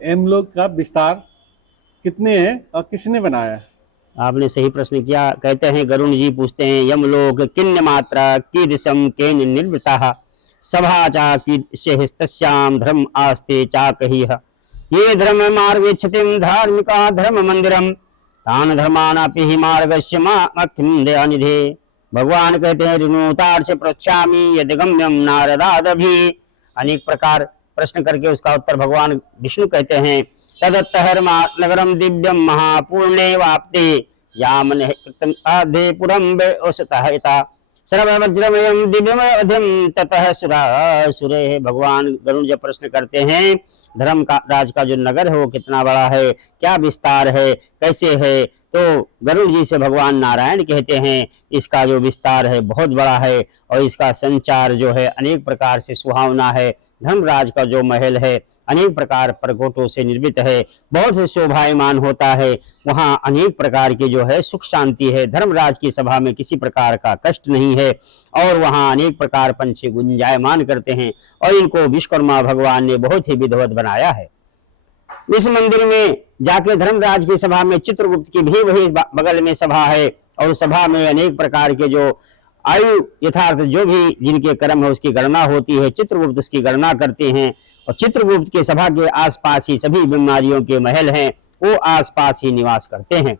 यमलोक का विस्तार कितने हैं और किसने बनाया है? आपने सही प्रश्न किया। कहते हैं, गरुण जी पूछते हैं, यमलोक किन्य मात्रा कीदृशम केन निर्वृता सभा चा कीदृशस्तस्याम धर्म आस्ते चाकहिह ये धर्म मार्गेच्छतिम धार्मिका धर्म मंदिरम तान धर्मानापि हि मार्गस्य माख्यम दयानिधे। भगवान कहते हैं, ऋणुतार से पृच्छामि यदगम्यम नारदादभि। अनेक प्रकार प्रश्न करके उसका उत्तर भगवान विष्णु कहते हैं, तदत्तहर्मा नगरम दिव्यम महापूर्णे वाप्ते यामन कृतम आधे पुरम बेसहिता सर्ववज्रमयम दिव्यमध्यम ततः सुरे। भगवान गरुड़ जब प्रश्न करते हैं, धर्म का राज का जो नगर है वो कितना बड़ा है, क्या विस्तार है, कैसे है, तो गरुड़ जी से भगवान नारायण कहते हैं, इसका जो विस्तार है बहुत बड़ा है और इसका संचार जो है अनेक प्रकार से सुहावना है। धर्मराज का जो महल है अनेक प्रकार परकोटों से निर्मित है, बहुत ही शोभायमान होता है। वहाँ अनेक प्रकार की जो है सुख शांति है। धर्मराज की सभा में किसी प्रकार का कष्ट नहीं है और वहाँ अनेक प्रकार पंछी गुंजायमान करते हैं और इनको विश्वकर्मा भगवान ने बहुत ही विधिवत बनाया है। इस मंदिर में जाके धर्मराज की सभा में चित्रगुप्त की भी वही बगल में सभा है और सभा में अनेक प्रकार के जो आयु यथार्थ जो भी जिनके कर्म है उसकी गणना होती है। चित्रगुप्त उसकी गणना करते हैं और चित्रगुप्त के सभा के आसपास ही सभी बीमारियों के महल हैं, वो आसपास ही निवास करते हैं।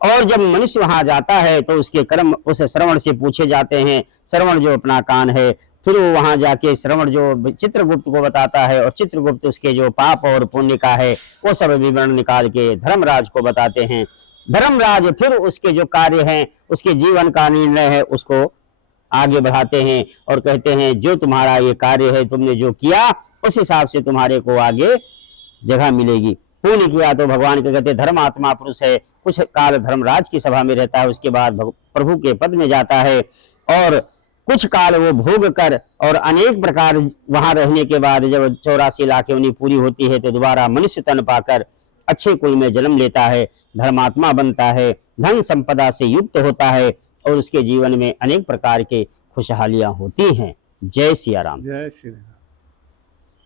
और जब मनुष्य वहां जाता है तो उसके कर्म उस श्रवण से पूछे जाते हैं। श्रवण जो अपना कान है, फिर वो वहां जाके श्रवण जो चित्रगुप्त को बताता है और चित्रगुप्त उसके जो पाप और पुण्य का है वो सब विवरण निकाल के धर्मराज को बताते हैं। धर्मराज फिर उसके जो कार्य हैं, उसके जीवन का निर्णय है, उसको आगे बढ़ाते हैं और कहते हैं, जो तुम्हारा ये कार्य है, तुमने जो किया उस हिसाब से तुम्हारे को आगे जगह मिलेगी। पुण्य किया तो भगवान के कहते धर्मात्मा पुरुष है, कुछ काल धर्मराज की सभा में रहता है, उसके बाद प्रभु के पद में जाता है और कुछ काल वो भोग कर और अनेक प्रकार वहां रहने के बाद जब 84 लाख योनि पूरी होती है तो दोबारा मनुष्य तन पाकर अच्छे कुल में जन्म लेता है, धर्मात्मा बनता है, धन संपदा से युक्त होता है और उसके जीवन में अनेक प्रकार के खुशहालियां होती हैं। जय सिया राम। जय श्री राम।